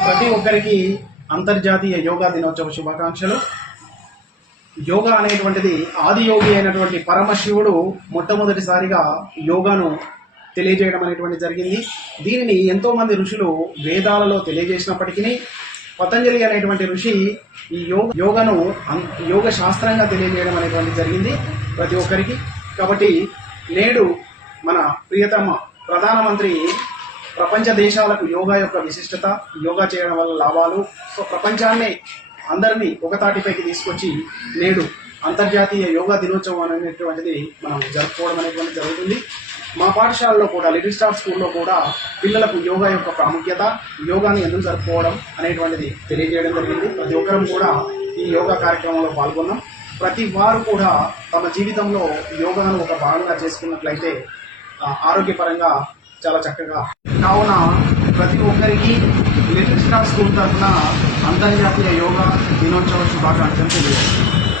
ప్రతి ఒక్కరికి అంతర్జాతీయ యోగా దినోత్సవ శుభాకాంక్షలు. యోగా అనేటువంటిది ఆది యోగి అయినటువంటి పరమశివుడు మొట్టమొదటిసారిగా యోగాను తెలియజేయడం అనేటువంటి జరిగింది. దీనిని ఎంతో మంది ఋషులు వేదాలలో తెలియజేసినప్పటికీ పతంజలి అనేటువంటి ఋషి ఈ యోగను యోగ శాస్త్రంగా తెలియజేయడం అనేటువంటి జరిగింది ప్రతి ఒక్కరికి. కాబట్టి నేడు మన ప్రియతమ ప్రధానమంత్రి ప్రపంచ దేశాలకు యోగా యొక్క విశిష్టత, యోగా చేయడం వల్ల లాభాలు, సో ప్రపంచాన్ని అందరినీ ఒకతాటిపైకి తీసుకొచ్చి నేడు అంతర్జాతీయ యోగా దినోత్సవం అనేటువంటిది మనం జరుపుకోవడం అనేటువంటి జరుగుతుంది. మా పాఠశాలలో కూడా లిటిల్ స్టార్ స్కూల్లో కూడా పిల్లలకు యోగా యొక్క ప్రాముఖ్యత, యోగాని ఎందుకు జరుపుకోవడం అనేటువంటిది తెలియజేయడం జరిగింది. ప్రతి ఒక్కరం కూడా ఈ యోగా కార్యక్రమంలో పాల్గొన్నాం. ప్రతి వారు కూడా తమ జీవితంలో యోగాను ఒక భాగంగా చేసుకున్నట్లయితే ఆరోగ్యపరంగా చాలా చక్కగా. కావున ప్రతి ఒక్కరికి లిటిల్ స్టార్ స్కూల్ తరఫున అంతర్జాతీయ యోగా దినోత్సవ శుభాకాంక్షలు తెలియజేస్తాను.